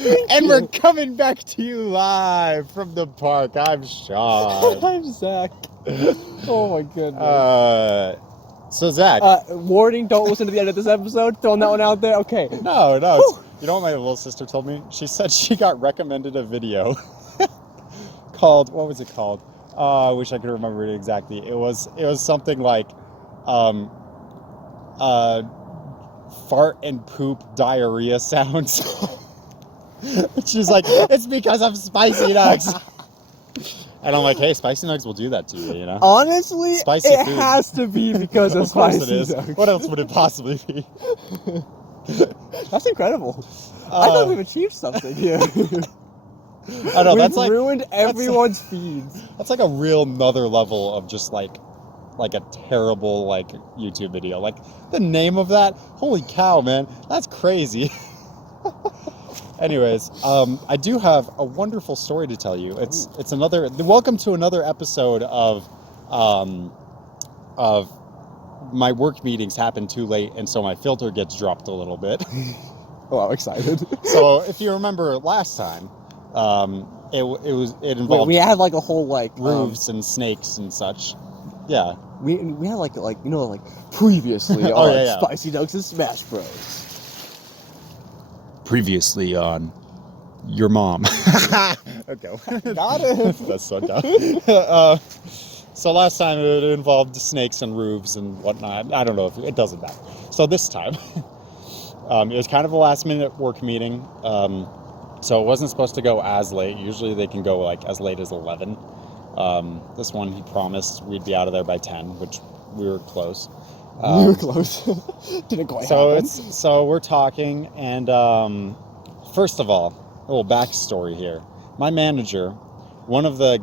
And we're coming back to you live from the park. I'm Sean. I'm Zach. Oh my goodness. So Zach. Warning, don't listen to the end of this episode. Throwing that one out there. Okay. No. You know what my little sister told me? She said she got recommended a video called, what was it called? I wish I could remember it exactly. It was something like fart and poop diarrhea sounds. She's like, it's because of spicy nugs. And I'm like, hey, spicy nugs will do that to you, you know? Honestly, spicy it food. has to be because of spicy nugs. What else would it possibly be? That's incredible. I thought we've achieved something here. I know, We've ruined everyone's feeds. That's like a real another level of just like a terrible like YouTube video. Like the name of that, holy cow, man, that's crazy. Anyways, I do have a wonderful story to tell you. It's another. Welcome to another episode of my work meetings happen too late, and so my filter gets dropped a little bit. Oh, I'm excited. So if you remember last time, it involved. We had like a whole like roofs and snakes and such. Yeah. We had like previously on Spicy Nuggs Smash Bros. Previously on your mom. Okay. Got it. That's so dumb. So last time it involved snakes and roofs and whatnot. I don't know if it doesn't matter. So this time, it was kind of a last minute work meeting. So it wasn't supposed to go as late. Usually they can go like as late as 11. This one he promised we'd be out of there by 10, which we were close. We were close. Didn't quite happen. So we're talking, and first of all, a little backstory here. My manager, one of the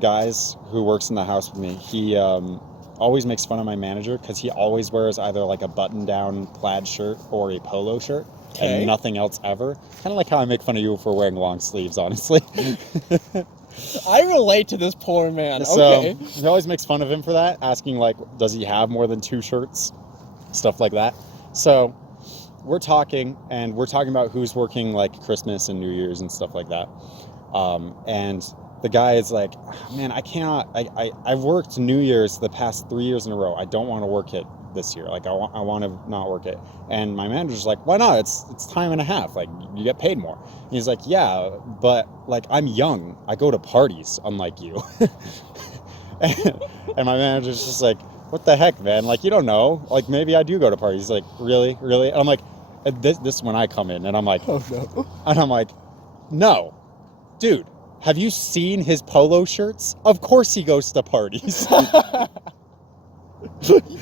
guys who works in the house with me, he always makes fun of my manager because he always wears either like a button-down plaid shirt or a polo shirt, and nothing else ever. Kind of like how I make fun of you for wearing long sleeves, honestly. I relate to this poor man. So okay. He always makes fun of him for that, asking like, does he have more than 2 shirts? Stuff like that. So we're talking about who's working like Christmas and New Year's and stuff like that. And the guy is like, man, I cannot, I've worked New Year's the past 3 years in a row. I don't want to work it this year. Like I want to not work it. And my manager's like, why not? It's time and a half. Like you get paid more. And he's like, yeah, but like I'm young. I go to parties, unlike you. And my manager's just like, what the heck, man? Like you don't know. Like maybe I do go to parties. He's like, really? And I'm like, this when I come in, and I'm like, oh no. And I'm like, no, dude. Have you seen his polo shirts? Of course he goes to parties.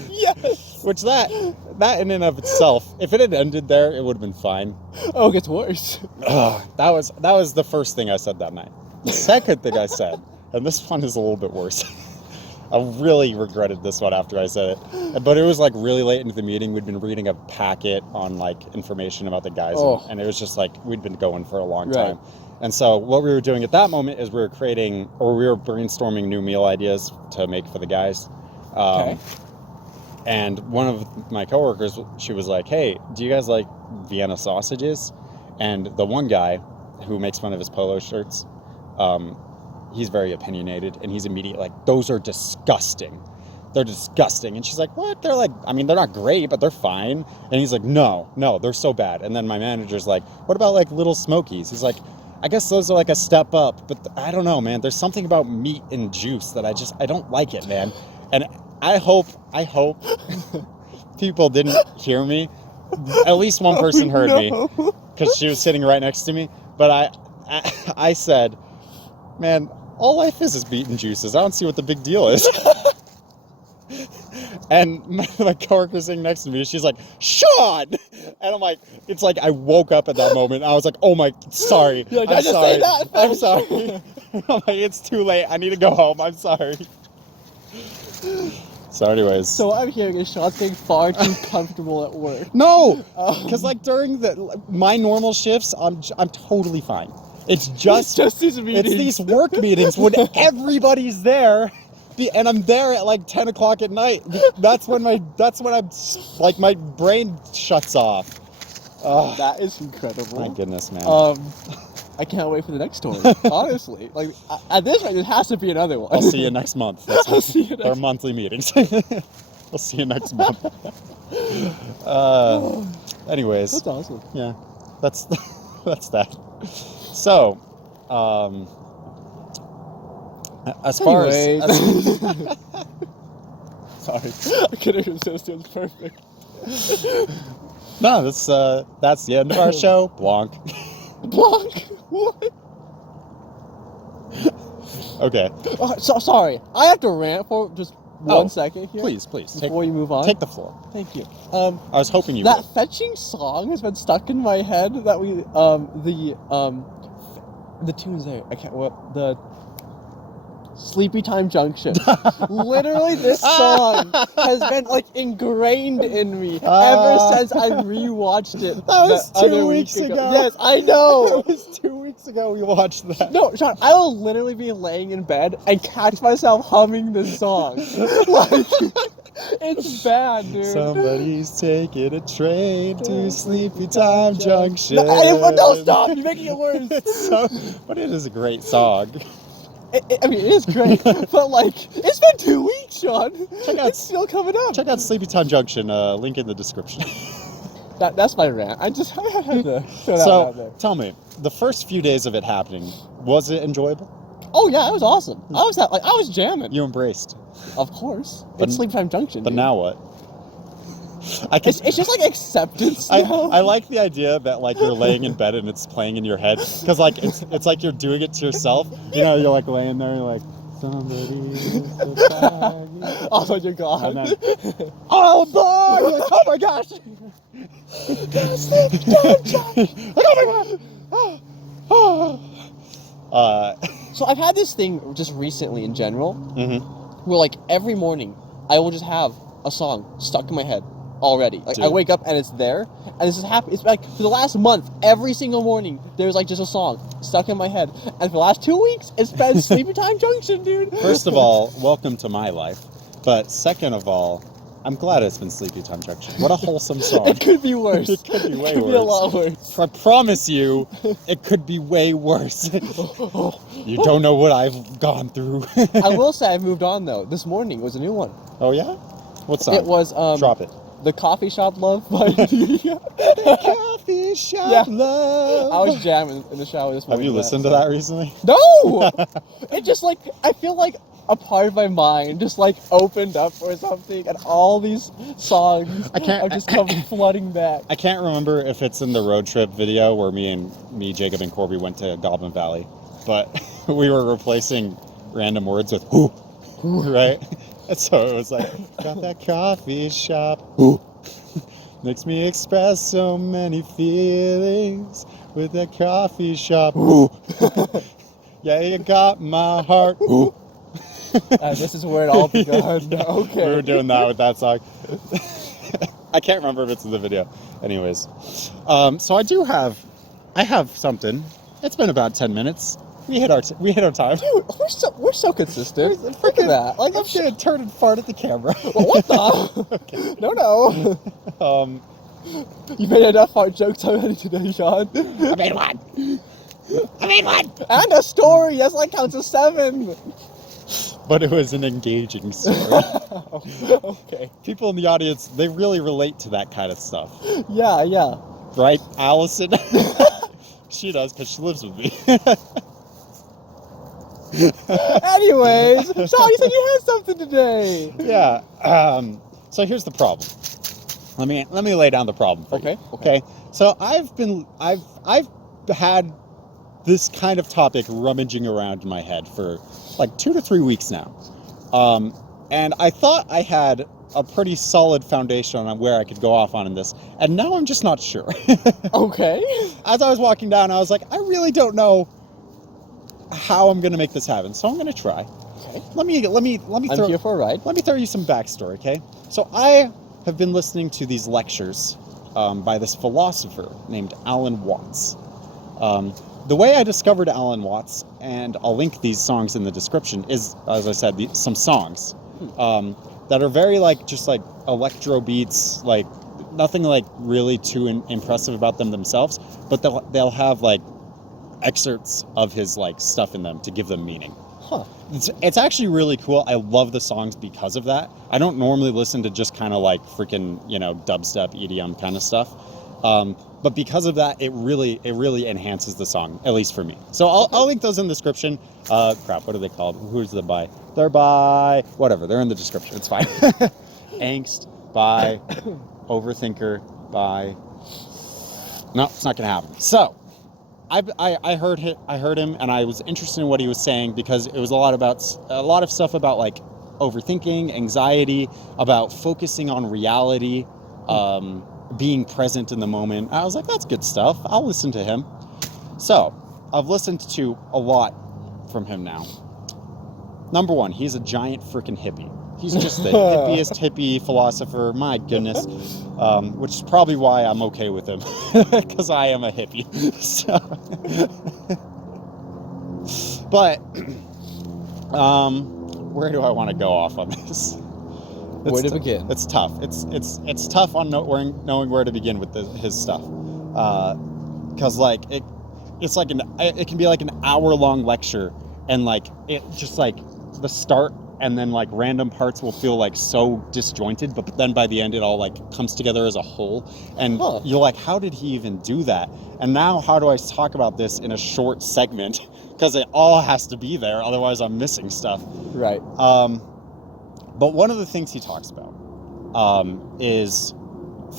Yes. Which that in and of itself, if it had ended there, it would have been fine. Oh, it gets worse. That was the first thing I said that night. The second thing I said, and this one is a little bit worse. I really regretted this one after I said it. But it was like really late into the meeting. We'd been reading a packet on like information about the guys, and it was just like we'd been going for a long time. And so what we were doing at that moment is we were brainstorming new meal ideas to make for the guys. Okay. And one of my coworkers, she was like, hey, do you guys like Vienna sausages? And the one guy who makes fun of his polo shirts, he's very opinionated, and he's immediately like, those are disgusting. They're disgusting. And she's like, what? They're like, I mean, they're not great, but they're fine. And he's like, no, they're so bad. And then my manager's like, what about like Little Smokies? He's like, I guess those are like a step up, but I don't know, man. There's something about meat and juice that I don't like it, man. And I hope people didn't hear me. At least one person heard me because she was sitting right next to me. But I said, man, all life is meat and juices. I don't see what the big deal is. And my coworker sitting next to me, she's like, Sean! And I'm like, it's like I woke up at that moment. I was like, oh my, sorry. You're like, I'm sorry. Say that? I'm sorry. I'm like, it's too late. I need to go home. I'm sorry. So anyways. So what I'm hearing is Sean's getting far too comfortable at work. No! Because like during my normal shifts, I'm totally fine. It's just these meetings. It's these work meetings when everybody's there. And I'm there at like 10 o'clock at night. That's when my brain shuts off. Oh, That is incredible. my goodness, man. I can't wait for the next tour. Honestly, like at this rate, there has to be another one. I'll see you next month. I'll see you Our next. monthly meetings. We'll see you next month. Anyways, That's awesome. yeah, that's that. So, as far Anyways. as Sorry, I couldn't resist. It was perfect. no, that's the end of our show. Blanc. Blanc. What? Okay. Oh, so sorry. I have to rant for just 1 second here. Please, Before you move on. take the floor. Thank you. I was hoping you That would. fetching song has been stuck in my head. That we the tunes there. I can't. What the. Sleepy Time Junction. Literally, this song has been like ingrained in me ever since I rewatched it. That was the 2 other weeks week ago. Yes, I know. It was 2 weeks ago we watched that. No, Sean, I will literally be laying in bed and catch myself humming this song. Like, it's bad, dude. Somebody's taking a train to Sleepy Time Junction. No, stop! You're making it worse. But it is a great song. I mean, it is great, but like, it's been 2 weeks, Sean. Check out- It's still coming up. Check out Sleepy Time Junction. Link in the description. That's my rant. I had to throw that out So, there. tell me, the first few days of it happening, was it enjoyable? Oh yeah, it was awesome. I was jamming. You embraced. Of course, But- it's Sleep Time Junction. But dude. now what? It's just like acceptance. I now. like the idea that like you're laying in bed and it's playing in your head, because like it's like you're doing it to yourself. You know, you're like laying there, you're like, somebody. Oh my god. And then, oh boy! You're like, oh my gosh! Sleep Time Junction. Like, oh my god! So I've had this thing just recently in general, Mhm. where like every morning I will just have a song stuck in my head already. Like I Dude. wake up and it's there, and this is happy. It's like for the last month, every single morning there's like just a song stuck in my head, and for the last 2 weeks it's been Sleepy Time Junction, dude. First of all, welcome to my life. But second of all, I'm glad it's been Sleepy Time Junction. What a wholesome song. It could be worse. It could be way It could be a worse. lot worse. I promise you, it could be way worse. You don't know what I've gone through. I will say I've moved on though. This morning was a new one. Oh yeah? What song? It was Drop it. The Coffee Shop Love by Coffee shop Yeah. love. I was jamming in the shower this Have morning. you to listened to song. that recently? No! It just like, I feel like a part of my mind just like opened up or something, and all these songs I can't- have just come flooding back. I can't remember if it's in the road trip video where me, Jacob, and Corby went to Goblin Valley, but we were replacing random words with "who," right? And so it was like, got that coffee shop, "who," makes me express so many feelings with that coffee shop, "who." Yeah, you got my heart, "who." This is where it all began. Yeah, Okay. we were doing that with that song. I can't remember if it's in the video. Anyways, so I have something. It's been about 10 minutes. We hit our time. Dude, we're so consistent. Look at that. Like, I'm gonna turn and fart at the camera. what the? Okay. No. You made enough hard jokes already today, Sean. I made one. And a story. Yes, that counts as 7. But it was an engaging story. Okay. People in the audience, they really relate to that kind of stuff, Yeah. right, Allison? She does, because she lives with me. Anyways, Sean, you said you had something today. Yeah. So here's the problem. Let me lay down the problem for you. Okay. So I've had this kind of topic rummaging around in my head for like 2 to 3 weeks now. And I thought I had a pretty solid foundation on where I could go off on in this, and now I'm just not sure. Okay. As I was walking down, I was like, I really don't know how I'm gonna make this happen, so I'm gonna try. Okay. Let me I'm here for a ride. let me throw you some backstory, okay? So I have been listening to these lectures by this philosopher named Alan Watts. The way I discovered Alan Watts, and I'll link these songs in the description, is, as I said, some songs that are very just like electro beats, like nothing like really too impressive about them themselves, but they'll have like excerpts of his like stuff in them to give them meaning. Huh. It's actually really cool. I love the songs because of that. I don't normally listen to just kind of like freaking, dubstep, EDM kind of stuff. But because of that, it really enhances the song, at least for me. So I'll link those in the description. Crap, what are they called? Who's the by? They're by whatever. They're in the description. It's fine. Angst by Overthinker by. No, it's not gonna happen. So I heard him, and I was interested in what he was saying because it was a lot of stuff about like overthinking, anxiety, about focusing on reality, being present in the moment. I was like, that's good stuff. I'll listen to him. So I've listened to a lot from him now. Number one, he's a giant freaking hippie. He's just the hippiest hippie philosopher. My goodness. Which is probably why I'm okay with him. Because I am a hippie. So. But, where do I want to go off on this? Where to begin? It's tough. It's tough on knowing where to begin with his stuff. Because, like, it can be like an hour-long lecture. And, like, it just, like, the start and then like random parts will feel like so disjointed, but then by the end it all like comes together as a whole, and you're like, how did he even do that? And now how do I talk about this in a short segment, because it all has to be there, otherwise I'm missing stuff. Right. But one of the things he talks about is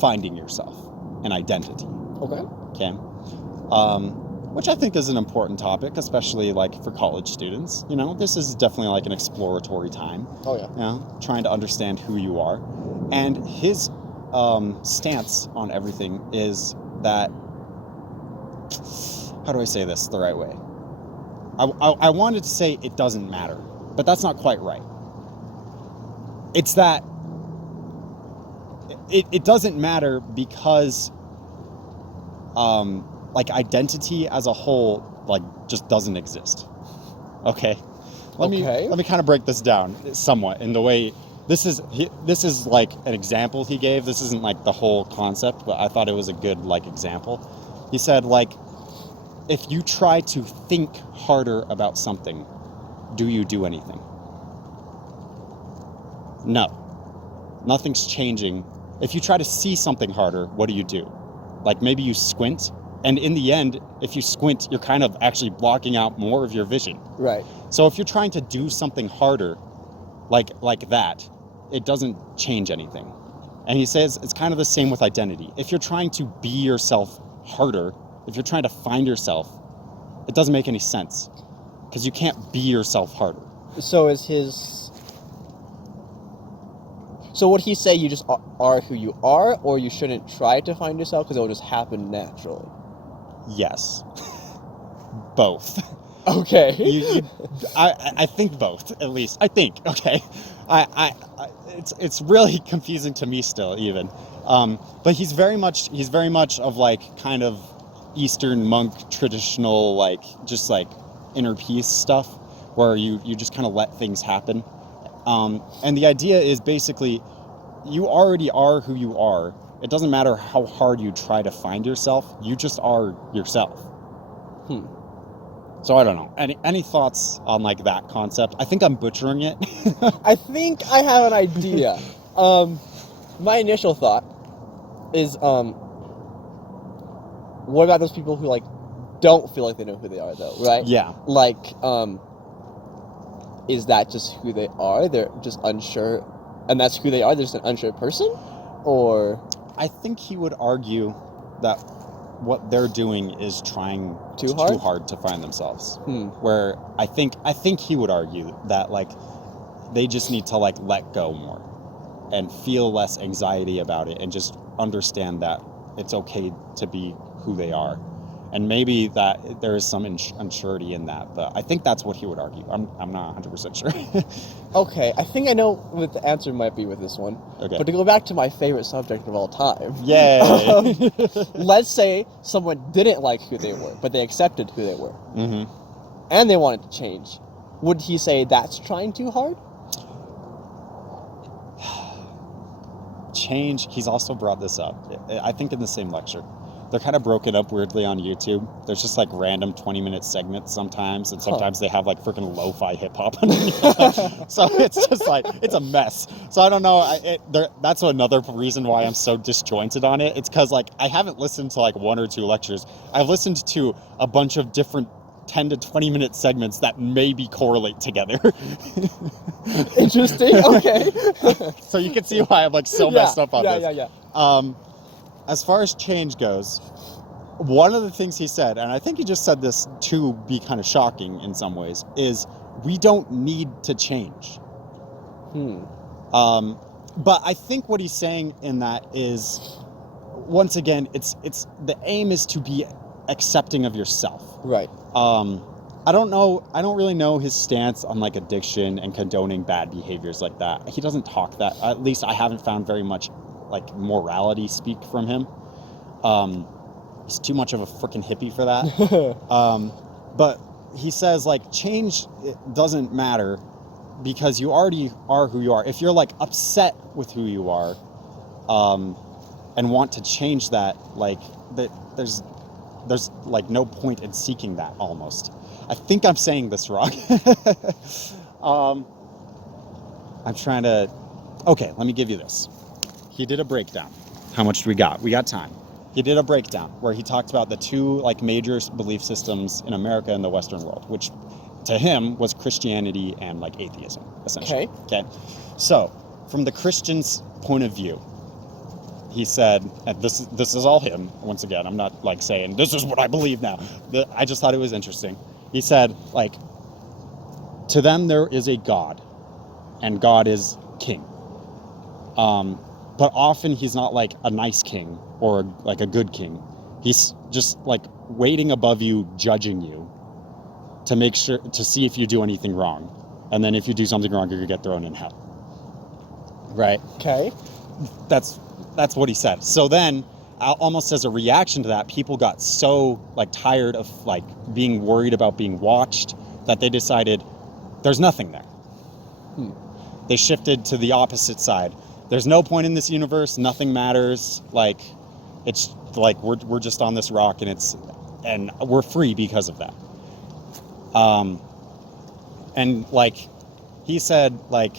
finding yourself, an identity. Okay. Which I think is an important topic, especially like for college students. This is definitely like an exploratory time. Oh yeah. Trying to understand who you are. And his stance on everything is that, how do I say this the right way? I wanted to say it doesn't matter, but that's not quite right. It's that it doesn't matter because like identity as a whole, like, just doesn't exist. Okay. Let me kind of break this down somewhat in the way this is like an example he gave. This isn't like the whole concept, but I thought it was a good like example. He said, like, if you try to think harder about something, do you do anything? No. Nothing's changing. If you try to see something harder, what do? Like, maybe you squint. And in the end, if you squint, you're kind of actually blocking out more of your vision. Right. So if you're trying to do something harder, like that, it doesn't change anything. And he says it's kind of the same with identity. If you're trying to be yourself harder, if you're trying to find yourself, it doesn't make any sense, because you can't be yourself harder. So would he say you just are who you are, or you shouldn't try to find yourself because it will just happen naturally? Yes. Both. Okay. I think both, at least. I think. Okay. It's really confusing to me still, even. But he's very much of like kind of Eastern monk traditional, like just like inner peace stuff, where you just kind of let things happen. And the idea is basically, you already are who you are. It doesn't matter how hard you try to find yourself. You just are yourself. So I don't know. Any thoughts on like that concept? I think I'm butchering it. I think I have an idea. My initial thought is, what about those people who like don't feel like they know who they are, though, right? Yeah. Like, is that just who they are? They're just unsure, and that's who they are? They're just an unsure person? Or... I think he would argue that what they're doing is trying too hard to find themselves. Where I think he would argue that like they just need to like let go more and feel less anxiety about it and just understand that it's okay to be who they are. And maybe that there is some unsurety in that, but I think that's what he would argue. I'm not 100% sure. Okay, I think I know what the answer might be with this one. Okay. But to go back to my favorite subject of all time. Yay! Let's say someone didn't like who they were, but they accepted who they were. Mm-hmm. And they wanted to change. Would he say that's trying too hard? change, he's also brought this up, I think in the same lecture. They're kind of broken up weirdly on YouTube. There's just like random 20-minute segments sometimes, and sometimes they have like freaking lo-fi hip-hop underneath. So it's just like, it's a mess. So I don't know, that's another reason why I'm so disjointed on it. It's because like I haven't listened to like 1 or 2 lectures. I've listened to a bunch of different 10 to 20-minute segments that maybe correlate together. Interesting. Okay. So you can see why I'm like so messed up on this. Yeah. As far as change goes, one of the things he said, and I think he just said this to be kind of shocking in some ways, is we don't need to change. But I think what he's saying in that is, once again, it's the aim is to be accepting of yourself. Right. I don't really know his stance on like addiction and condoning bad behaviors like that. He doesn't talk that, at least I haven't found very much like morality speak from him. He's too much of a freaking hippie for that. But he says like change doesn't matter because you already are who you are. If you're like upset with who you are, and want to change that, like that, there's like no point in seeking that almost. I think I'm saying this wrong. I'm trying to, okay, let me give you this. He did a breakdown. How much do we got? We got time. He did a breakdown where he talked about the 2 like major belief systems in America and the Western world, which to him was Christianity and like atheism, essentially. Okay. So from the Christian's point of view, he said, and this is all him, once again, I'm not like saying this is what I believe now. I just thought it was interesting. He said, like, to them there is a God, and God is king. But often he's not like a nice king or like a good king. He's just like waiting above you, judging you to make sure, to see if you do anything wrong. And then if you do something wrong, you're gonna get thrown in hell. Right? Okay. That's what he said. So then, almost as a reaction to that, people got so like tired of like being worried about being watched that they decided there's nothing there. They shifted to the opposite side. There's no point in this universe. Nothing matters. Like, it's like we're just on this rock, and we're free because of that. And like he said, like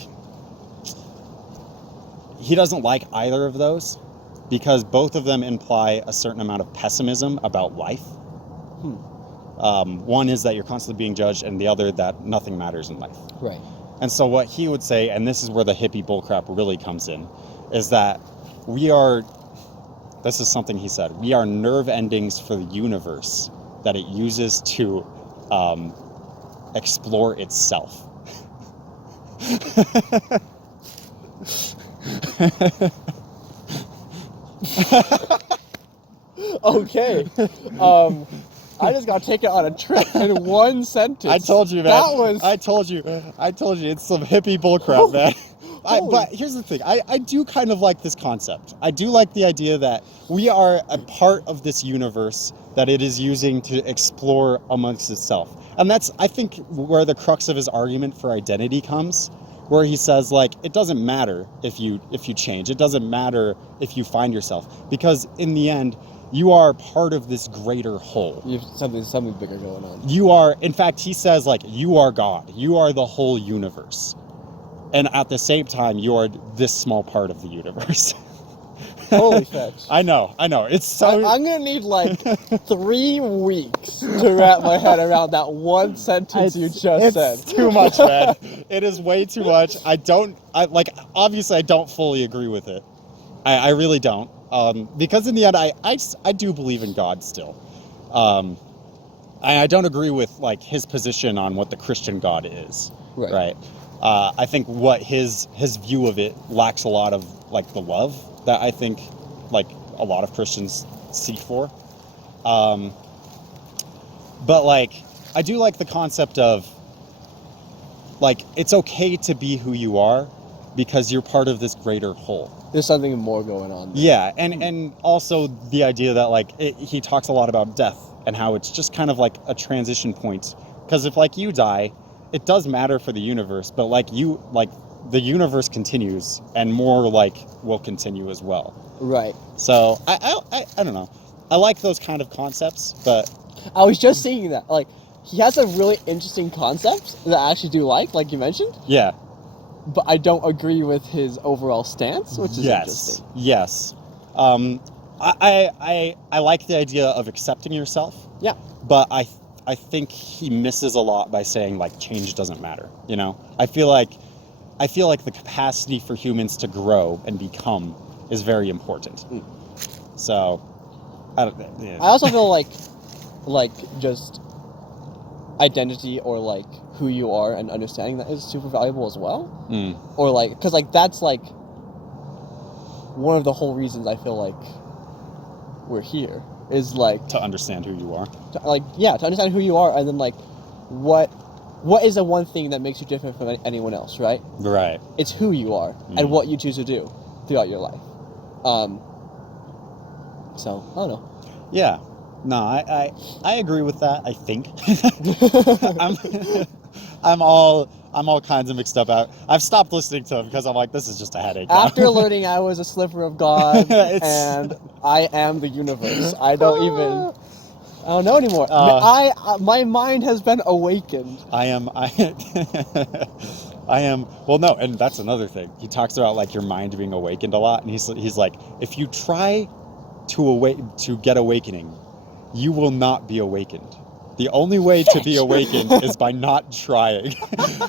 he doesn't like either of those because both of them imply a certain amount of pessimism about life. One is that you're constantly being judged, and the other that nothing matters in life. Right. And so what he would say, and this is where the hippie bullcrap really comes in, is that this is something he said, we are nerve endings for the universe that it uses to explore itself. Okay. I just got taken on a trip in one sentence. I told you, man. I told you. It's some hippie bullcrap, man. But here's the thing. I do kind of like this concept. I do like the idea that we are a part of this universe that it is using to explore amongst itself. And that's, I think, where the crux of his argument for identity comes, where he says, like, it doesn't matter if you change. It doesn't matter if you find yourself. Because in the end, you are part of this greater whole. You have something bigger going on. You are, in fact, he says, like, you are God. You are the whole universe. And at the same time, you are this small part of the universe. Holy fetch. I know. It's so... I'm going to need, like, 3 weeks to wrap my head around that one sentence you just said. It's too much, man. It is way too much. Obviously, I don't fully agree with it. I really don't. Because in the end, I do believe in God still. I don't agree with like his position on what the Christian God is. Right. I think what his view of it lacks a lot of like the love that I think like a lot of Christians seek for. But like I do like the concept of like it's okay to be who you are because you're part of this greater whole. There's something more going on there. Yeah, and also the idea that like he talks a lot about death and how it's just kind of like a transition point, because if like you die, it does matter for the universe, but like you, like the universe continues, and more like will continue as well. Right. So I don't know. I like those kind of concepts, but I was just saying that. Like, he has a really interesting concept that I actually do like you mentioned. yeah. But I don't agree with his overall stance, which is interesting. Yes. I like the idea of accepting yourself. Yeah. But I think he misses a lot by saying like change doesn't matter. You know, I feel like the capacity for humans to grow and become is very important. So I also feel like just identity or like who you are and understanding that is super valuable as well. Or like, because like that's like one of the whole reasons I feel like we're here is like to understand who you are. To understand who you are, and then like what is the one thing that makes you different from anyone else, right? Right. It's who you are and what you choose to do throughout your life. So I don't know. Yeah. No, I agree with that. I think I'm all kinds of mixed up out. I've stopped listening to him because I'm like, this is just a headache. After learning I was a sliver of God and I am the universe, I don't know anymore. My mind has been awakened. I am. Well, no, and that's another thing. He talks about like your mind being awakened a lot, and he's like, if you try to get awakening, you will not be awakened. The only way to be awakened is by not trying.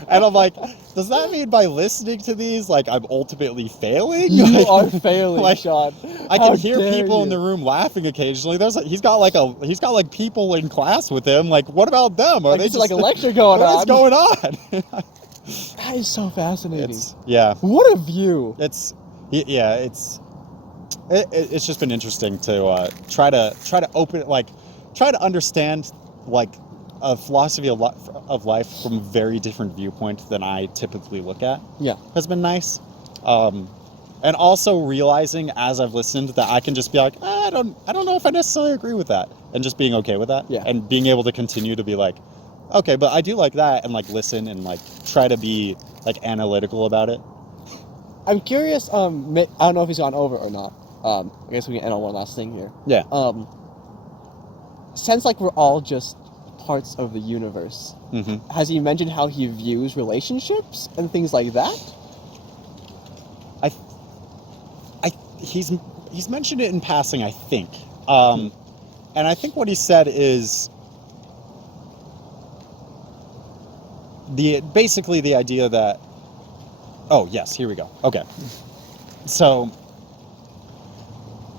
And I'm like, does that mean by listening to these, like I'm ultimately failing? You are failing, like, Sean. I can hear people in the room laughing occasionally. He's got like people in class with him. Like, what about them? Are like, they just like a lecture going on? What's going on? That is so fascinating. What a view. It's just been interesting to try to open, like, try to understand like a philosophy of life from a very different viewpoint than I typically look at. Yeah, has been nice. And also realizing as I've listened that I can just be like, I don't know if I necessarily agree with that, and just being okay with that. Yeah. And being able to continue to be like, okay, but I do like that, and like listen and like try to be like analytical about it. I'm curious. I don't know if he's gone over or not. I guess we can end on one last thing here. Yeah. Since like we're all just parts of the universe, has he mentioned how he views relationships and things like that? He's mentioned it in passing, I think. And I think what he said is basically the idea that, oh yes, here we go. Okay. So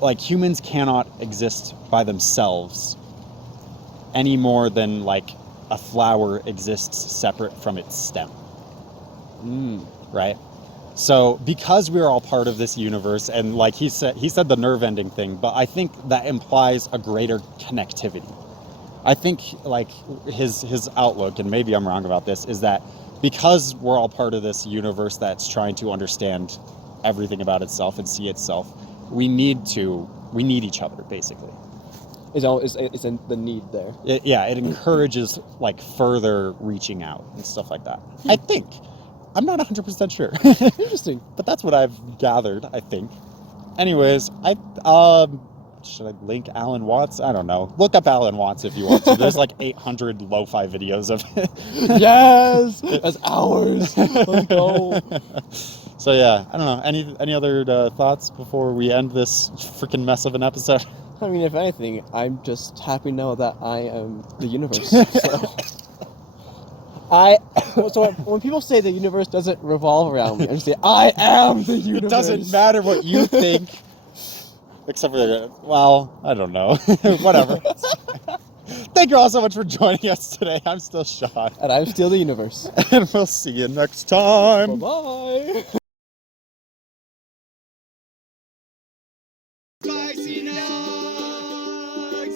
like humans cannot exist by themselves any more than like a flower exists separate from its stem. Right? So because we're all part of this universe, and like he said the nerve ending thing, but I think that implies a greater connectivity. I think like his outlook, and maybe I'm wrong about this, is that because we're all part of this universe that's trying to understand everything about itself and see itself, we need each other, basically. Is in the need there. It encourages like further reaching out and stuff like that. I think. I'm not 100% sure. Interesting. But that's what I've gathered, I think. Anyways, should I link Alan Watts? I don't know. Look up Alan Watts if you want to. There's like 800 lo-fi videos of it. Yes! That's ours. Let's go. So yeah, I don't know. Any other thoughts before we end this freaking mess of an episode? I mean, if anything, I'm just happy now that I am the universe. So when people say the universe doesn't revolve around me, I just say, I am the universe. It doesn't matter what you think. Except for, well, I don't know. Whatever. Thank you all so much for joining us today. I'm still Sean. And I'm still the universe. And we'll see you next time. Bye-bye. Spicy Nuggs!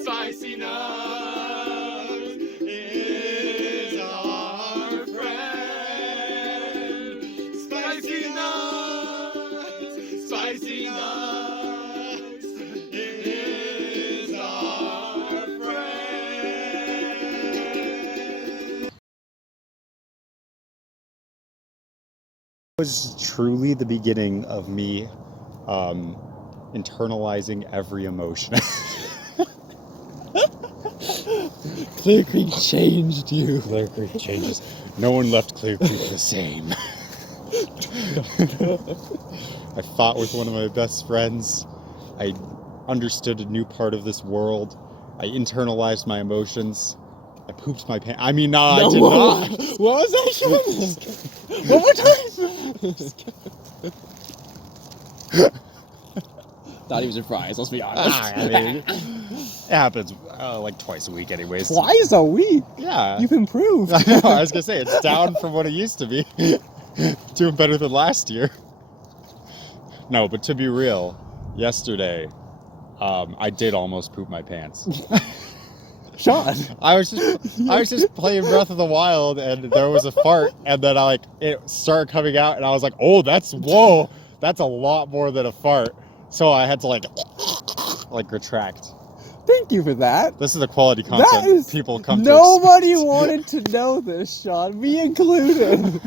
Spicy Nuggs is our friend. Spicy Nuggs! Spicy Nuggs is our friend. was truly the beginning of me internalizing every emotion. Clear Creek changed you. Clear Creek changes. No one left Clear Creek the same. I fought with one of my best friends. I understood a new part of this world. I internalized my emotions. I pooped my pants. I mean, no, I did not. What was that, Sean? One more time. Thought he was surprised, let's be honest. I mean, it happens like twice a week anyways. Twice a week? Yeah. You've improved. I know, I was going to say, it's down from what it used to be. Doing better than last year. No, but to be real, yesterday, I did almost poop my pants. Sean. I was just playing Breath of the Wild, and there was a fart, and then it started coming out, and I was like, oh, that's a lot more than a fart. So I had to like retract. Thank you for that. This is the quality content people come to Nobody wanted to know this, Sean. Me included.